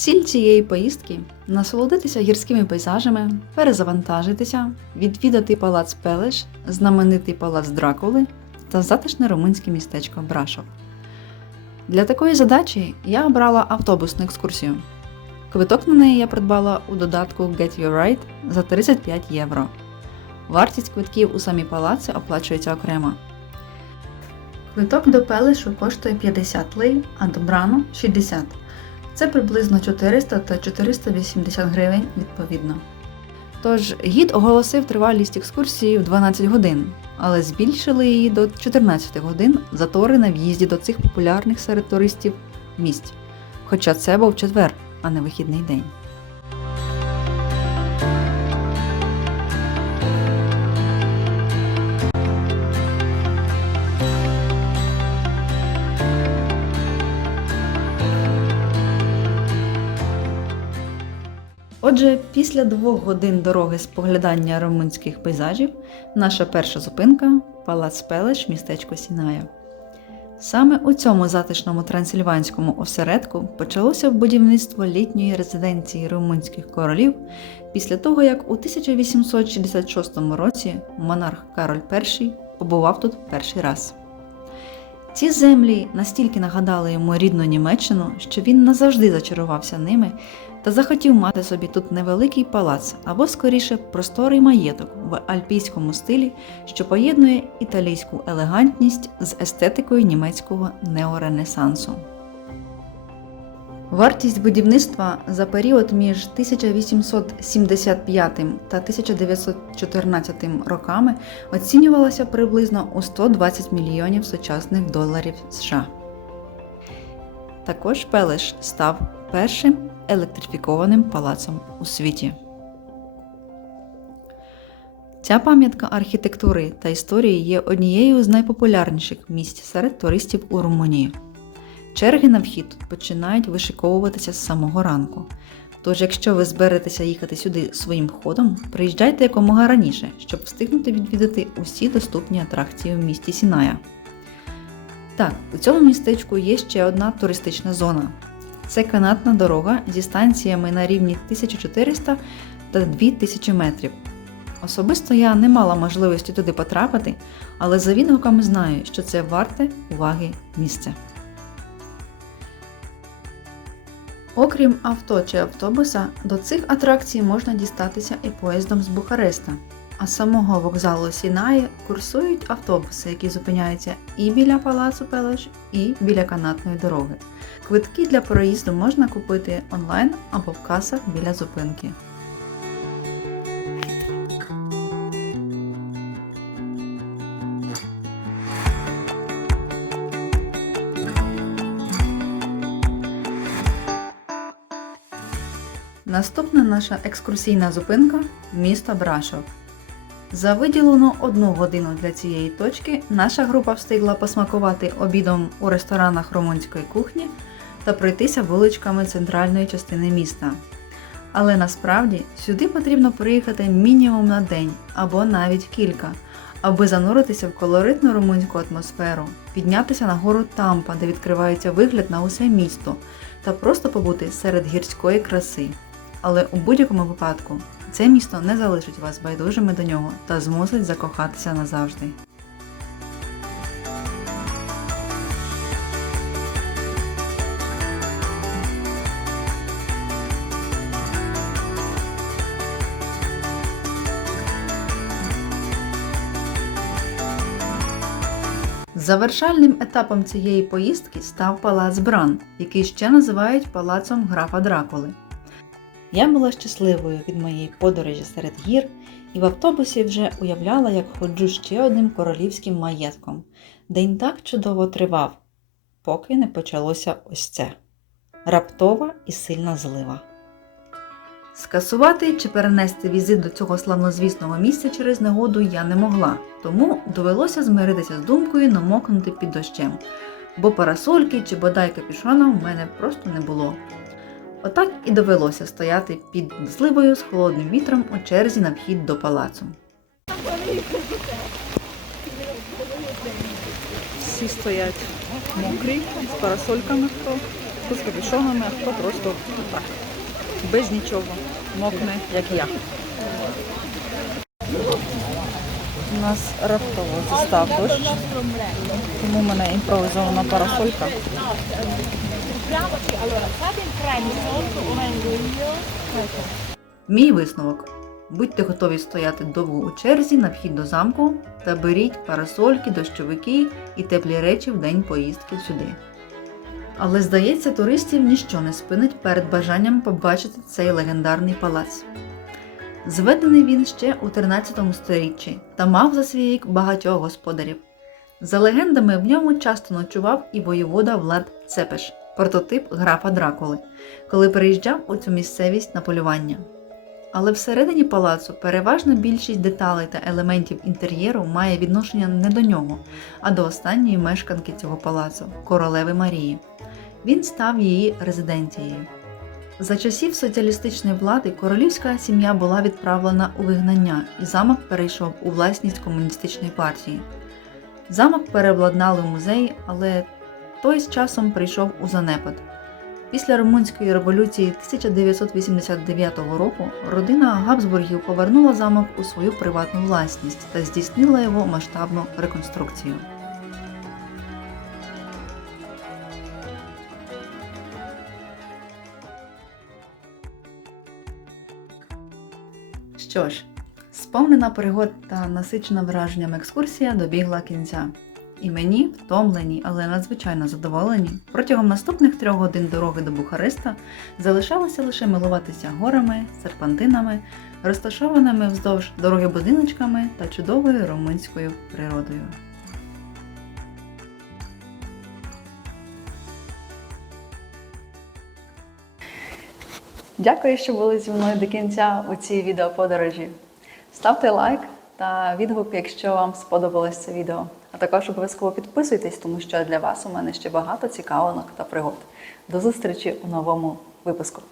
Ціль цієї поїздки насолодитися гірськими пейзажами, перезавантажитися, відвідати палац Пелеш, знаменитий палац Дракули та затишне румунське містечко Брашов. Для такої задачі я обрала автобусну екскурсію. Квиток на неї я придбала у додатку Get Your Ride за 35 євро. Вартість квитків у самі палаци оплачується окремо. Квиток до Пелешу коштує 50 лей, а до Брану 60. Це приблизно 400 та 480 гривень відповідно. Тож гід оголосив тривалість екскурсії в 12 годин, але збільшили її до 14 годин затори на в'їзді до цих популярних серед туристів місць. Хоча це був четвер, а не вихідний день. Отже, після двох годин дороги споглядання румунських пейзажів, наша перша зупинка палац Пелеш, містечко Сіная. Саме у цьому затишному трансильванському осередку почалося будівництво літньої резиденції румунських королів після того, як у 1866 році монарх Кароль І побував тут перший раз. Ці землі настільки нагадали йому рідну Німеччину, що він назавжди зачарувався ними та захотів мати собі тут невеликий палац або скоріше просторий маєток в альпійському стилі, що поєднує італійську елегантність з естетикою німецького неоренесансу. Вартість будівництва за період між 1875 та 1914 роками оцінювалася приблизно у 120 мільйонів сучасних доларів США. Також Пелеш став першим електрифікованим палацом у світі. Ця пам'ятка архітектури та історії є однією з найпопулярніших місць серед туристів у Румунії. Черги на вхід починають вишиковуватися з самого ранку. Тож, якщо ви зберетеся їхати сюди своїм ходом, приїжджайте якомога раніше, щоб встигнути відвідати усі доступні атракції в місті Сіная. Так, у цьому містечку є ще одна туристична зона. Це канатна дорога зі станціями на рівні 1400 та 2000 метрів. Особисто я не мала можливості туди потрапити, але за відгуками знаю, що це варте уваги місце. Окрім авто чи автобуса, до цих атракцій можна дістатися і поїздом з Бухареста. А з самого вокзалу Сінаї курсують автобуси, які зупиняються і біля палацу Пелеш, і біля канатної дороги. Квитки для проїзду можна купити онлайн або в касах біля зупинки. Наступна наша екскурсійна зупинка місто Брашов. За виділену одну годину для цієї точки наша група встигла посмакувати обідом у ресторанах румунської кухні та пройтися вуличками центральної частини міста. Але насправді сюди потрібно приїхати мінімум на день або навіть кілька, аби зануритися в колоритну румунську атмосферу, піднятися на гору Тампа, де відкривається вигляд на усе місто, та просто побути серед гірської краси. Але у будь-якому випадку це місто не залишить вас байдужими до нього та змусить закохатися назавжди. Завершальним етапом цієї поїздки став палац Бран, який ще називають палацом графа Дракули. Я була щасливою від моєї подорожі серед гір і в автобусі вже уявляла, як ходжу ще одним королівським маєтком. День так чудово тривав, поки не почалося ось це раптова і сильна злива. Скасувати чи перенести візит до цього славнозвісного місця через негоду я не могла, тому довелося змиритися з думкою намокнути під дощем, бо парасольки чи бодай капюшона в мене просто не було. Отак і довелося стояти під зливою з холодним вітром у черзі на вхід до палацу. Всі стоять мокрі, з парасольками хто. Хто з капюшонами, а хто просто так, без нічого, мокне, як я. У нас раптово застав дощ, тому в мене імпровізована парасолька. Мій висновок. Будьте готові стояти довго у черзі на вхід до замку та беріть парасольки, дощовики і теплі речі в день поїздки сюди. Але здається, туристів ніщо не спинить перед бажанням побачити цей легендарний палац. Зведений він ще у 13 сторіччі та мав за свій вік багатьох господарів. За легендами, в ньому часто ночував і воєвода Влад Цепеш, прототип графа Дракули, коли приїжджав у цю місцевість на полювання. Але всередині палацу переважна більшість деталей та елементів інтер'єру має відношення не до нього, а до останньої мешканки цього палацу королеви Марії. Він став її резиденцією. За часів соціалістичної влади королівська сім'я була відправлена у вигнання, і замок перейшов у власність комуністичної партії. Замок переобладнали в музей, але той з часом прийшов у занепад. Після Румунської революції 1989 року родина Габсбургів повернула замок у свою приватну власність та здійснила його масштабну реконструкцію. Що ж, сповнена пригод та насичена враженням екскурсія добігла кінця. І мені, втомлені, але надзвичайно задоволені, протягом наступних трьох годин дороги до Бухареста залишалося лише милуватися горами, серпантинами, розташованими вздовж дороги будиночками та чудовою румунською природою. Дякую, що були зі мною до кінця у цій відеоподорожі. Ставте лайк та відгук, якщо вам сподобалось це відео. А також обов'язково підписуйтесь, тому що для вас у мене ще багато цікавинок та пригод. До зустрічі у новому випуску.